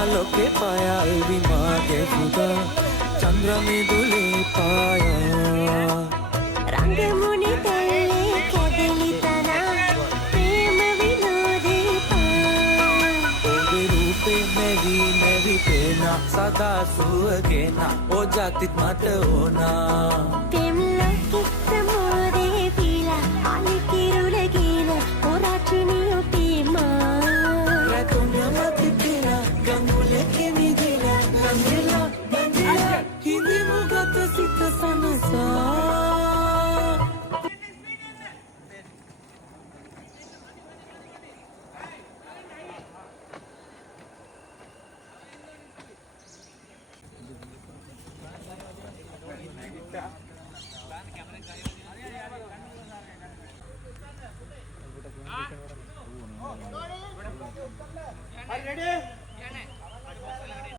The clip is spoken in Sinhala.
ආලෝකේ පායල්වි මාගේ පුතා චන්ද්‍රමිදුලේ පායා රංගමුණි තල්ලේ කැදලි තනා ප්‍රේම විනෝදේ පා ඔබේ රූපේ මෙවි පේනා සදා සුවගේනා ඕ ජාතිත් මට ඕනා පෙම්